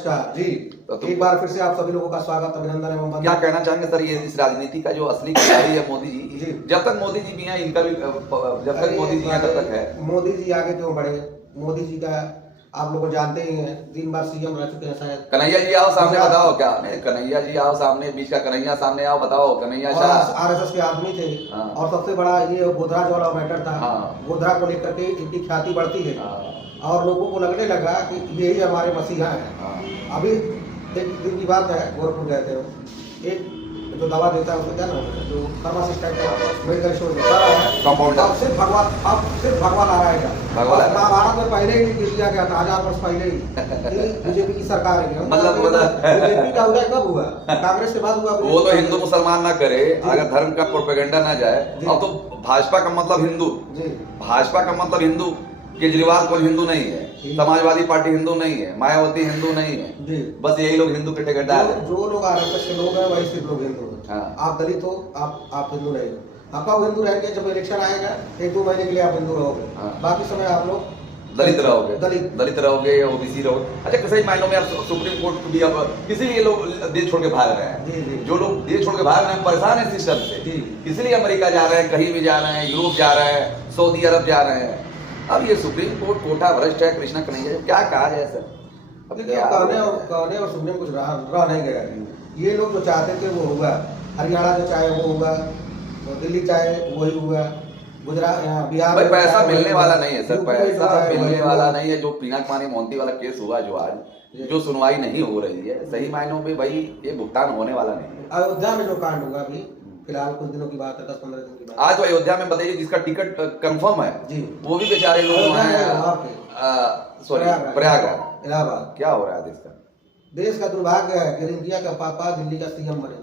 नमस्कार जी। एक बार फिर से आप सभी लोगों का स्वागत, अभिनंदन एवं क्या कहना चाहेंगे सर, ये इस राजनीति का जो असली खिलाड़ी है मोदी जी, जब तक मोदी जी भी हैं इनका भी जब तक मोदी जी हैं तब तक है। मोदी जी आगे क्यों बढ़े? मोदी जी का आप लोग जानते ही हैं, 3 बार सीएम रह चुके हैं शायद। कन्हैया जी आओ सामने बताओ, क्या नहीं कन्हैया जी आओ सामने, बीच का कन्हैया सामने आओ बताओ। कन्हैया शाह आरएसएस के आदमी थे। हाँ। और सबसे बड़ा ये गोधरा जो वाला मैटर था, हाँ। गोधरा को लेकर के इनकी ख्याति बढ़ती है। हाँ। और लोगों को लगने लगा कि यही हमारे मसीहा है। हाँ। अभी एक दिन की बात है, गोरखपुर गए थे, एक जो दवा देता है उसको क्या नाम है, जो फार्मासिस्ट टाइप का मेडिकल स्टोर देता है, कंपाउंडर। अब सिर्फ भगवान आ रहा है। भगवान महाभारत में पहले ही गिर दिया गया था, 1000 वर्ष पहले ही बीजेपी की सरकार है। मतलब बीजेपी का उदय कब हुआ? कांग्रेस के बाद हुआ। वो तो हिंदू मुसलमान ना करे, अगर धर्म का प्रोपेगेंडा ना जाए। अब तो भाजपा का मतलब हिंदू, भाजपा का मतलब हिंदू। केजरीवाल कोई हिंदू नहीं है, समाजवादी पार्टी हिंदू नहीं है, मायावती हिंदू नहीं है, बस यही लोग हिंदू के टिकट डाल हैं। जो लोग आरएसएस के लोग हैं वही सिर्फ लोग हिंदू हैं। हाँ। आप दलित हो, आप हिंदू नहीं हो। आपका वो हिंदू रहेंगे, जब इलेक्शन आएगा 1-2 महीने के लिए आप हिंदू रहोगे। हाँ। बाकी समय आप लोग दलित रहोगे, दलित रहोगे, ओबीसी रहोगे। अच्छा, सही मायनों में आप सुप्रीम कोर्ट भी अब इसीलिए लोग देश छोड़ के भाग रहे हैं। जो लोग देश छोड़ के भाग रहे हैं परेशान है सिस्टम से, इसलिए अमेरिका जा रहे हैं, कहीं भी जा रहे हैं, यूरोप जा रहे हैं, सऊदी अरब जा रहे हैं। अब ये सुप्रीम कोर्ट कोटा भ्रष्ट है, कृष्णा कन्हैया, क्या कहा जाए सर? कहने और सुनने में कुछ रह नहीं गया। ये लोग जो चाहते थे वो हुआ, हरियाणा जो चाहे वो हुआ, दिल्ली चाहे वही हुआ, गुजरात बिहार भाई पैसा मिलने वाला नहीं है सर, पैसा मिलने वाला नहीं है। जो पिनाक मोहंती वाला केस हुआ, जो आज जो सुनवाई नहीं हो रही है, सही मायनों में भाई ये भुगतान होने वाला नहीं है। अयोध्या में जो कांड हुआ अभी फिलहाल कुछ दिनों की बात है, 10-15 दिन की बात। आज तो अयोध्या में बताइए जिसका टिकट कंफर्म है जी, वो भी बेचारे लोग प्रयागराज, इलाहाबाद। क्या हो रहा है देश का दुर्भाग्य है कि रिंकिया का पापा दिल्ली का सीएम बने।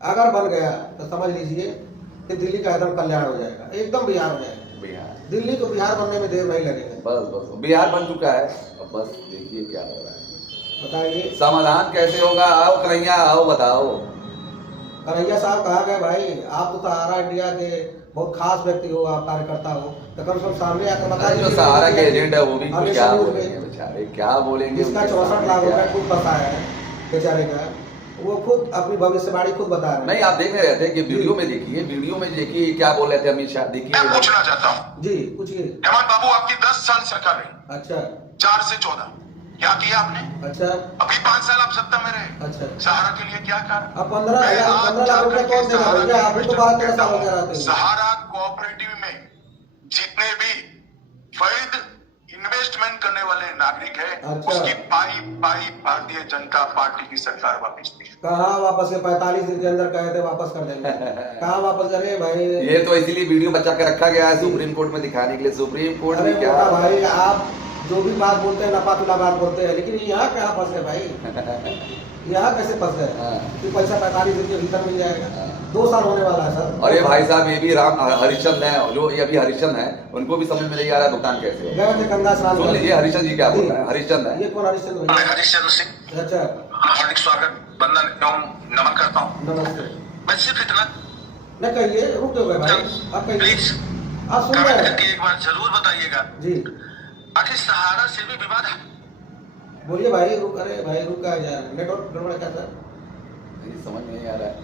अगर बन गया तो समझ लीजिए कि दिल्ली का एकदम कल्याण हो जाएगा, एकदम बिहार हो जाएगा। बिहार, दिल्ली को बिहार बनने में देर नहीं लगेगा। बस बिहार बन चुका है। अब बस देखिए क्या हो रहा है, बताइए समाधान कैसे होगा। आओ कन्हैया आओ बताओ। कन्हैया साहब कहा गया भाई आप तो सहारा इंडिया के बहुत खास व्यक्ति हो, आप कार्यकर्ता हो, तो कम से कम सामने आकर बताइए। जो सहारा के एजेंट है वो भी कुछ क्या बोलेंगे बेचारे, क्या बोलेंगे। जिसका 64 लाख रुपए खुद बताया है बेचारे का, वो खुद अपनी भविष्यवाणी खुद बता रहे हैं। नहीं, आप देख रहे थे कि वीडियो में देखिए क्या बोल रहे थे अमित शाह। देखिए मैं पूछना चाहता हूँ जी, पूछिए। हेमंत बाबू आपकी 10 साल सरकार रही। अच्छा। 4 से 14 क्या किया आपने? अच्छा। अभी 5 साल आप सत्ता में रहे। अच्छा। सहारा के लिए क्या करा? अब 15 लाख रुपए कौन देगा भैया? अभी तो 12-13 साल हो गया रहते हैं। सहारा कोऑपरेटिव में जितने भी वैध इन्वेस्टमेंट करने वाले नागरिक है, अच्छा। उसकी पाई भारतीय जनता पार्टी की सरकार वापस दी। कहाँ वापस? 45 दिन के अंदर कहे थे वापस कर देंगे, कहाँ वापस करे भाई? ये तो इसीलिए वीडियो बचा के रखा गया है सुप्रीम कोर्ट में दिखाने के लिए। सुप्रीम कोर्ट में क्या भाई, आप जो भी बात बोलते हैं नपा-तुला बात बोलते हैं, लेकिन यहाँ कहाँ फंस गए भाई? यहाँ कैसे फंस गए कि पैसा 45 दिन के भीतर मिल जाएगा? 2 साल होने वाला है सर। और ये भाई साहब ये भी राम हरिश्चंद्र है, जो ये अभी हरिश्चंद्र है, उनको भी समझ में नहीं आ रहा भुगतान कैसे हो। गए थे गंगा स्नान। सुन लीजिए हरिश्चंद्र जी क्या बोल रहे हैं। हरिश्चंद्र है, ये कौन हरिश्चंद्र भैया? मैं हरिश्चंद्र सिंह। अच्छा, हार्दिक स्वागत, वंदन एवं नमन करता हूँ। नमस्ते। मैं सिर्फ इतना न कहिए, रुक गए भाई, आप कहिए। प्लीज आप सुन रहे हैं? एक बार जरूर बताइएगा जी। आखिर सहारा से भी विवाद है। बोलिए भाई, रुक। अरे भाई रुक का जा, नेटवर्क गड़बड़ क्या सर? समझ में नहीं आ रहा है।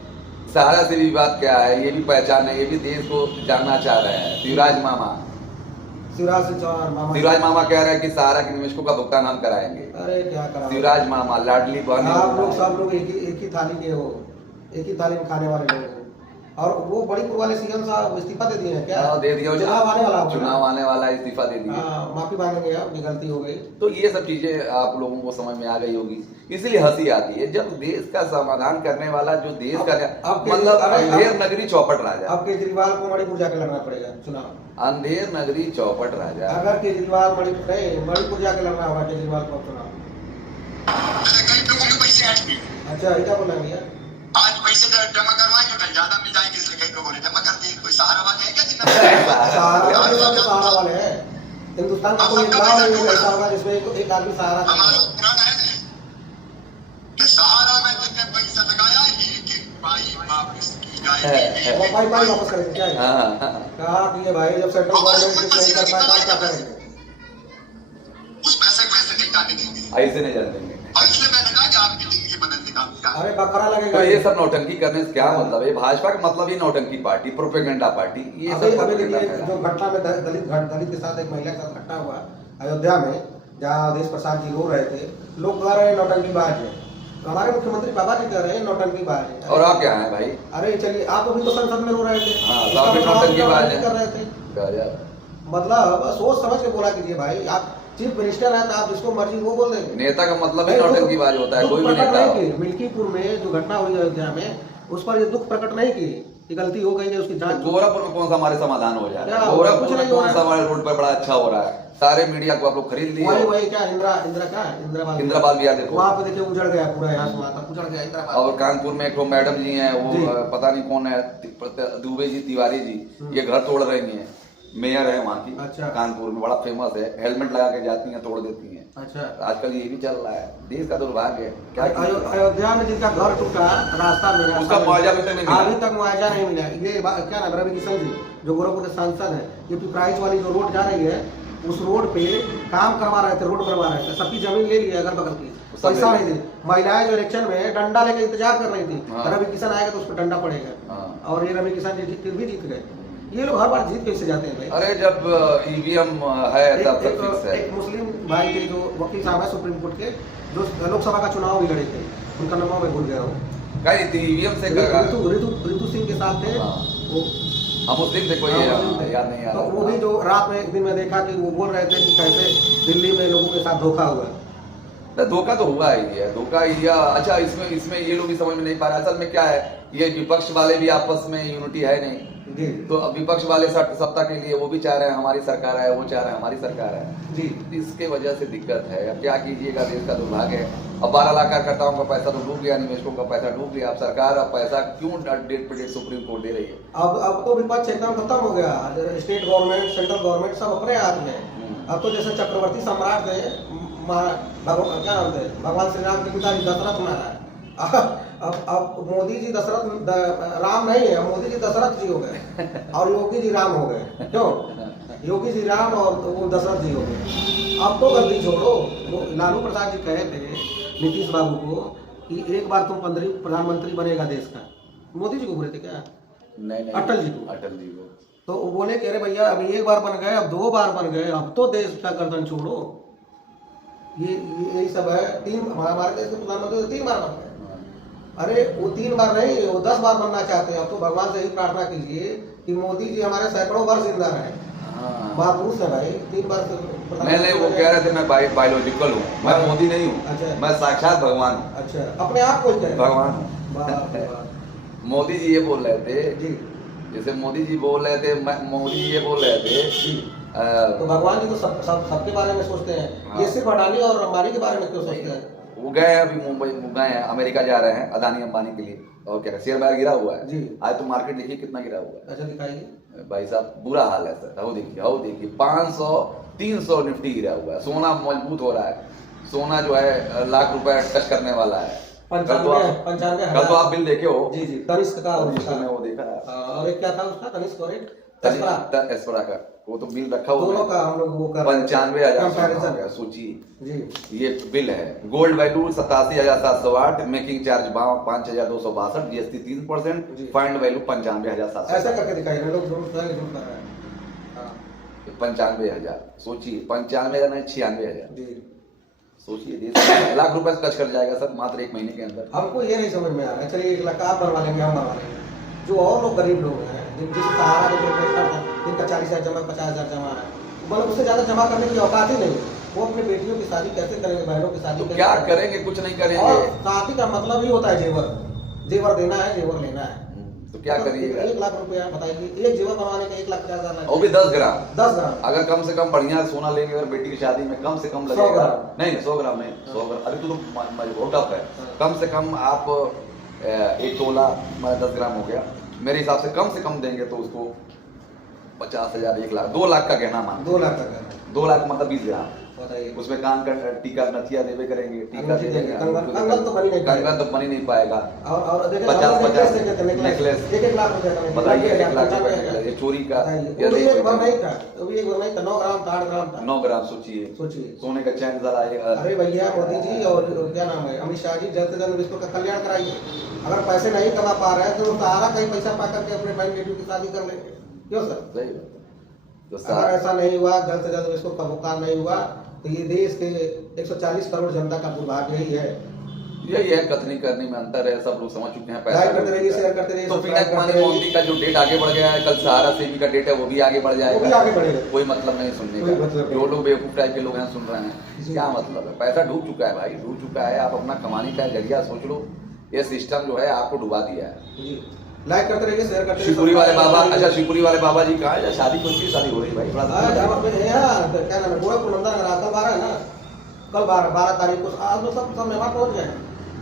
सहारा से भी बात क्या है, ये भी पहचान है, ये भी देश को जानना चाह रहे हैं। शिवराज मामा कह रहे हैं कि सहारा के निवेशकों का भुगतान हम कराएंगे। अरे क्या करा शिवराज मामा लाडली बहन, आप लोग सब लोग एक ही थाली के हो, एक ही थाली में खाने वाले लोग हो। और वो बड़ीपुर वाले सीएम साहब इस्तीफा दे दिए हैं क्या? दे दिया। चुनाव आने वाला इस्तीफा दे दिया। माफी मांगेंगे, अपनी गलती हो गई। तो ये सब चीजें आप लोगों को समझ में आ गई होगी, इसलिए हंसी आती है जब देश का समाधान करने वाला जो देश का मतलब अंधेर नगरी चौपट राजा। अब केजरीवाल को मणिपुर जाके लड़ना पड़ेगा चुनाव। अंधेर नगरी चौपट राजा। अगर केजरीवाल मणिपुर जाके लड़ना होगा केजरीवाल को चुनाव। अच्छा, क्या बोला भैया? आज पैसे जमा करवाए जो कल ज्यादा मिल जाएंगे, इसलिए कई लोगों ने जमा कर दिए। कोई सहारा वाले है क्या? सहारा वाले है। हिंदुस्तान का कोई गाँव नहीं ऐसा होगा जिसमें एक आदमी सहारा। सहारा में जितने पैसा लगाया पाई वापस की जाएगी। पाई वापस करेंगे क्या? कहा कि ये भाई जब सेंट्रल गवर्नमेंट नहीं कर पाता क्या करेंगे? उस पैसे को ऐसे निपटाने देंगे, ऐसे नहीं जाने देंगे। और इसलिए मैंने कहा अरे बकरा लगेगा। तो ये सब नौटंकी करने से क्या मतलब है? भाजपा का मतलब ही नौटंकी पार्टी, प्रोपेगेंडा पार्टी, ये सब अभी प्रोपेगेंडा देखिए फैला। जो घटना में दलित के साथ एक महिला के साथ घटना हुआ अयोध्या में, जहाँ अवधेश प्रसाद जी रो रहे थे, लोग कह रहे हैं नौटंकी बाज है। तो हमारे मुख्यमंत्री बाबा जी कह रहे हैं नौटंकी बाज है। और आप क्या है भाई? अरे चलिए, आप अभी तो संसद में रो रहे थे, हाँ, तो उसका आप भी मतलब नौटंकी बाज नौटंकी हैं। कर रहे थे। गजब। मतलब सोच समझ के बोला कीजिए भाई, आप चीफ मिनिस्टर हैं तो आप जिसको मर्जी वो बोल देंगे। नेता का मतलब ही नौटंकीबाज होता है, कोई भी नेता हो। मिल्कीपुर में जो घटना हुई अयोध्या में, उस पर ये दुख प्रकट नहीं की कि गलती हो गई है, उसकी जांच। गोरखपुर में कौन सा हमारे समाधान हो जा रहा है? क्या? गोरखपुर कुछ में नहीं हो कौन सा रहा है। हमारे रोड पर बड़ा अच्छा हो रहा है? सारे मीडिया को आप लोग खरीद लिए। वही क्या इंदिराबाद इंदिराबाद बिहार देखो, वहाँ पे देखिए उजड़ गया पूरा, यहाँ से वहाँ तक उजड़ गया इंदिराबाद। और कानपुर में एक मैडम जी हैं, वो जी। पता नहीं कौन है, दुबे जी, तिवारी जी, ये घर तोड़ रही हैं। मेयर है वहाँ की, अच्छा। कानपुर में बड़ा फेमस है, हेलमेट लगा के जाती हैं, तोड़ देती हैं। अच्छा, आजकल ये भी चल रहा है, देश का दुर्भाग्य है। क्या अयोध्या में जिनका घर टूटा रास्ता में, उसका मुआवजा अभी तक नहीं मिला। अभी तक मुआवजा नहीं मिला। ये क्या नाम, रवि किशन जी जो गोरखपुर के सांसद हैं, ये पिपराइच वाली जो रोड जा रही है, उस रोड पे काम करवा रहे थे, रोड बनवा रहे थे, सबकी जमीन ले ली है अगल बगल की, पैसा नहीं दी। महिलाएं जो इलेक्शन में डंडा लेके इंतजार कर रही थी, हाँ। रवि किशन आएगा तो उस पर डंडा पड़ेगा, हाँ। और ये रवि किशन जी फिर भी जीत गए। ये लोग हर बार जीत कैसे जाते हैं भाई? अरे जब ईवीएम है तब तक फिक्स है। एक मुस्लिम भाई के जो वकील साहब है सुप्रीम कोर्ट के, जो लोकसभा का चुनाव भी लड़े थे, उनका नाम मैं भूल गया हूँ, कहीं ईवीएम से ऋतु सिंह के साथ थे हाँ। वो। हम मुस्लिम थे, कोई याद नहीं आ तो वो रहा। भी जो रात में एक दिन में देखा कि वो बोल रहे थे कि कैसे दिल्ली में लोगों के साथ धोखा हुआ। धोखा तो हुआ ही है, धोखा ही है। अच्छा, इसमें ये लोग भी समझ में नहीं पा रहे असल में क्या है। ये विपक्ष वाले भी आपस में यूनिटी है नहीं, जी तो अब विपक्ष वाले सत्ता के लिए वो भी चाह रहे हैं हमारी सरकार है, वो चाह रहे हैं हमारी सरकार है जी। इसके वजह से दिक्कत है। अब क्या कीजिएगा, देश का दुर्भाग्य है। अब 12 लाख कार्यकर्ताओं का पैसा तो डूब गया, निवेशकों का पैसा डूब गया। अब सरकार अब पैसा क्यों डेट पे डेट सुप्रीम कोर्ट दे रही है? अब तो विपक्ष एकदम खत्म हो गया। स्टेट गवर्नमेंट, सेंट्रल गवर्नमेंट सब अपने हाथ में। अब तो जैसे चक्रवर्ती सम्राट थे, क्या नाम थे, भगवान श्री राम के पिता दशरथ महाराज। अब मोदी जी दशरथ राम नहीं है, मोदी जी दशरथ जी हो गए और योगी जी राम हो गए। क्यों? योगी जी राम और वो दशरथ जी हो गए। अब तो गलती छोड़ो। वो लालू प्रसाद जी कहे थे नीतीश बाबू को कि एक बार तुम प्रधानमंत्री बनेगा देश का। मोदी जी को बोले थे क्या? नहीं, अटल जी को। तो वो बोले कि अरे भैया अभी एक बार बन गए, अब 2 बार बन गए, अब तो देश का गर्दन छोड़ो। यही सब है। हमारे देश के प्रधानमंत्री 3 बार बन गए। अरे वो 3 बार नहीं, वो 10 बार बनना चाहते हैं। अब तो भगवान से ही प्रार्थना कीजिए कि मोदी जी हमारे सैकड़ों वर्ष जिंदा रहे। महापुरुष है भाई, 3 बार नहीं, वो कह रहे थे मैं बायोलॉजिकल हूँ, मैं मोदी नहीं हूँ। अच्छा। मैं साक्षात भगवान हूँ। अच्छा, अपने आप को ही भगवान हूँ। मोदी जी ये बोल रहे थे जी, जैसे मोदी जी बोल रहे थे, मोदी जी ये बोल रहे थे जी। तो भगवान जी तो सबके बारे में सोचते हैं। हाँ। ये सिर्फ अडानी और अंबानी के बारे में क्यों सोचते हैं? वो गए हैं अभी मुंबई, गए हैं अमेरिका जा रहे हैं अदानी अंबानी के लिए। और क्या शेयर बाजार गिरा हुआ है जी। आज तो मार्केट देखिए कितना गिरा हुआ है। अच्छा, दिखाइए भाई साहब बुरा हाल है सर। हो देखिए 500 300 निफ्टी गिरा हुआ है। सोना मजबूत हो रहा है, सोना जो है लाख रुपए टच करने वाला है। कल तो आप बिल देखे हो? जी जी, तनिष्क का वो देखा है। और एक क्या था उसका, तनिष्क और एक एस्परा का वो तो बिल रखा हुआ दोनों का हम लोग वो कर 95,000 सोचिए। जी, ये बिल है। Gold value 87,708, making charge 5,262, GST 3%, fund value 95,700। ऐसा करके दिखाई रहे लोग, जरूर कर रहे हैं। 95,000 सोचिए, 95,000 नहीं 96,000। जी, सोचिए देश लाख रुपए खर्च कर जाएगा सर मात्र 1 महीने के अंदर। हमको ये नहीं समझ में आ रहा है। चलिए 1 लाख आप बनवा लेंगे, हम बनवा लेंगे। जो और लोग गरीब लोग हैं, जिस सहारा में जिनका 40,000 जमा, 50,000 जमा है, मतलब उससे ज्यादा जमा करने की औकात ही नहीं है। वो अपनी बेटियों की शादी कैसे करेंगे, बहनों की शादी तो कैसे क्या करेंगे? करेंगे? कुछ नहीं और करेंगे। शादी का मतलब ही होता है जेवर। जेवर देना है, जेवर लेना है। तो क्या करिएगा? 1 लाख रुपया बताइए, एक जेवर बनवाने का 1,50,000 वो भी 10 ग्राम। 10 ग्राम। अगर कम से कम बढ़िया सोना लेंगे और बेटी की शादी में कम से कम लगेगा 100 ग्राम। नहीं 100 ग्राम नहीं, 100 ग्राम अभी तो बहुत टफ है। कम से कम आप 1 तोला 10 ग्राम हो गया, मेरे हिसाब से कम देंगे तो उसको 50,000, 1 लाख, 2 लाख का गहना मान 2 लाख का गहना। 2 लाख मतलब 20 ग्राम। बताइए। उसमें कान का टीका नथिया देवे करेंगे, टीका अंगूठी देवे, देंगे, कंगन तो बन ही नहीं पाएगा। कंगन तो बन ही नहीं पाएगा। और देखिए 50 नेकलेस, 1 लाख रुपए का बताइए 1 लाख रुपए का नेकलेस, ये चोरी का, वो भी एक भर नहीं था, वो भी एक भर नहीं था, 9 ग्राम था, 8 ग्राम था। 9 ग्राम सोचिए, सोचिए। सोने का चैन जरा अरे भैया मोदी जी और क्या नाम है अमित शाह जी, जल्द से जल्द इसको का कल्याण कराइए। अगर पैसे नहीं कमा पा रहे हैं तो सहारा कहीं पैसा पा करके अपने बहन बेटी की शादी कर लेंगे, क्यों सर? सही बात है। तो अगर ऐसा नहीं हुआ, जल्द से जल्द इसको कबूकार नहीं हुआ तो ये देश के 140 करोड़ जनता का दुर्भाग्य ही है। यही है, कथनी करने में अंतर है, सब लोग समझ चुके हैं। लाइक करते रहिए, शेयर करते रहिए, तो सब्सक्राइब पिनाक करते रहिए। मोदी का जो डेट आगे बढ़ गया है, कल सहारा सेवी का डेट है, वो भी आगे बढ़ वो भी जाएगा, आगे बढ़ेगा। कोई मतलब नहीं सुनने कोई का। मतलब जो नहीं। लोग बेवकूफ टाइप के लोग हैं सुन रहे हैं, क्या मतलब है? पैसा डूब चुका है भाई, डूब चुका है। आप अपना कमाने का जरिया सोच लो, ये सिस्टम जो है आपको डुबा दिया है। जी, लाइक करते रहिए, शेयर करते रहिए। शिवपुरी वाले बाबा, सब्सक्राइब अच्छा करते शिवपुरी वाले बाबा जी कहाँ है? शादी कौन सी शादी हो रही है भाई? रहिए। आज हम अपने यहाँ क्या नाम है गोरखपुर नंदन कल 12 है ना, कल 12 तारीख को आज तो सब मेहमान पहुंच गए।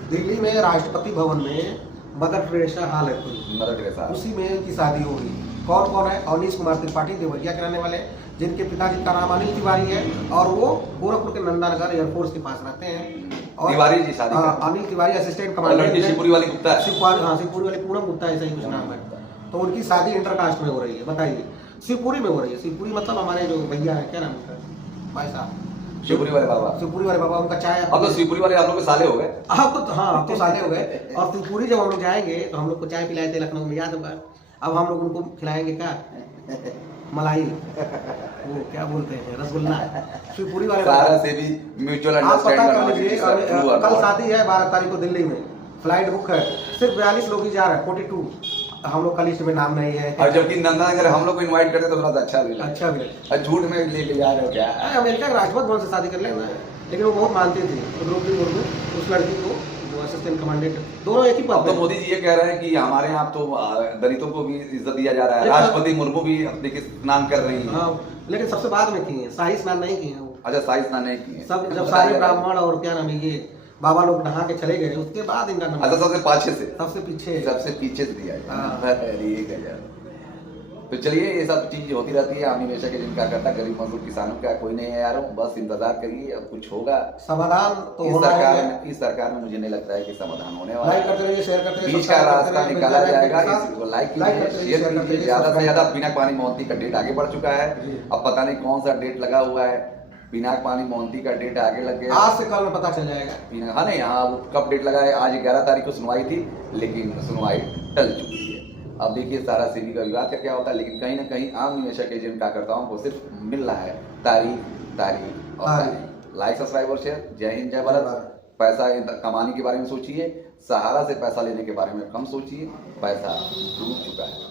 दिल्ली में राष्ट्रपति भवन में मदर टेरेसा हॉल है कोई, मदर टेरेसा, उसी में इनकी शादी होगी। कौन कौन है? अवनीश कुमार त्रिपाठी देवरिया के रहने वाले, जिनके पिताजी का नाम अनिल तिवारी है और वो गोरखपुर के नंदनगर एयरफोर्स के पास रहते हैं। और तिवारी जी शादी हाँ, कर रहे हैं। अनिल तिवारी असिस्टेंट और लड़की कमांडेंट शिवपुरी वाली गुप्ता है। शिवपुरी वाली पूनम गुप्ता ऐसा ही कुछ नाम है। तो उनकी शादी इंटरकास्ट में हो रही है, बताइए। शिवपुरी में हो रही है। शिवपुरी मतलब हमारे जो भैया है, क्या नाम है भाई साहब, शिवपुरी वाले बाबा, शिवपुरी वाले बाबा, उनका चाय अब तो शिवपुरी वाले आप लोग के साले हो गए। आपको तो हाँ अब तो साले हो गए। और शिवपुरी जब हम लोग जाएंगे तो हम लोग को चाय पिलाए थे लखनऊ में, याद होगा। अब हम लोग उनको खिलाएंगे क्या, मलाई, वो क्या बोलते हैं, रसगुल्ला। शिवपुरी वाले सहारा से भी म्यूचुअल आप पता अंडरस्टैंडिंग कर लीजिए, कल शादी है 12 तारीख को दिल्ली में, फ्लाइट बुक है, सिर्फ 42 लोग ही जा रहे हैं, 42। हम लोग का लिस्ट में नाम नहीं है। और जबकि नंदनगर हम लोग को इनवाइट करते तो थोड़ा सा अच्छा भी लगे। अच्छा भी लगे। और झूठ में लेके जा रहे हो क्या? अमेरिका के राष्ट्रपति भवन से शादी कर लेना, लेकिन वो बहुत मानते थे द्रौपदी मुर्मू, उस लड़की को जो असिस्टेंट कमांडेंट, दोनों एक ही अब पद तो पे। मोदी जी ये कह रहे हैं कि हमारे यहाँ तो दलितों को भी इज्जत दिया जा रहा है। राष्ट्रपति मुर्मू भी अपने के स्नान कर रही है। हाँ, लेकिन सबसे बाद में किए हैं, शाही स्नान नहीं किए हैं वो। अच्छा, शाही स्नान नहीं किए सब जब सारे ब्राह्मण और क्या नाम है ये बाबा लोग नहा के चले गए, उसके बाद इनका अच्छा, नंबर सबसे पाछे से, सबसे पीछे। सबसे पीछे से दिया हाँ। है। अरे गजब। तो चलिए, ये सब चीज होती रहती है। आम हमेशा के जिनका करता, गरीब मजदूर किसानों का कोई नहीं है यार, बस इंतजार करिए, अब कुछ होगा। समाधान तो इस होना सरकार है। में, इस सरकार में मुझे नहीं लगता है कि समाधान होने वाला लाइक है। करते रहिए, शेयर करते रहिए, बीच का सब्सक्राइब करते रास्ता रहिए, निकाला बेल आइकन जाएगा। के साथ इसी को लाइक लाइक कीजिए, करते रहिए, शेयर शेयर करते कीजिए। रहिए, ज्यादा से सब्सक्राइब ज्यादा पिनाक पानी मोहंती का डेट आगे बढ़ चुका है। जी। अब पता नहीं कौन सा डेट लगा हुआ है। पिनाक पानी मोहंती का डेट आगे लग गया। आज से कल में पता चल जाएगा। हाँ नहीं, हाँ वो कब डेट लगा है? आज 11 तारीख को सुनवाई थी, लेकिन सुनवाई टल चुकी है। अब देखिए सारा सेवी का विवाद का क्या होता है, लेकिन कहीं ना कहीं आम निवेशक एजेंट कार्यकर्ताओं को सिर्फ मिल रहा है तारीख और तारीख। लाइक, सब्सक्राइब और शेयर। जय हिंद, जय भारत। पैसा कमाने के बारे में सोचिए, सहारा से पैसा लेने के बारे में कम सोचिए। पैसा डूब चुका है।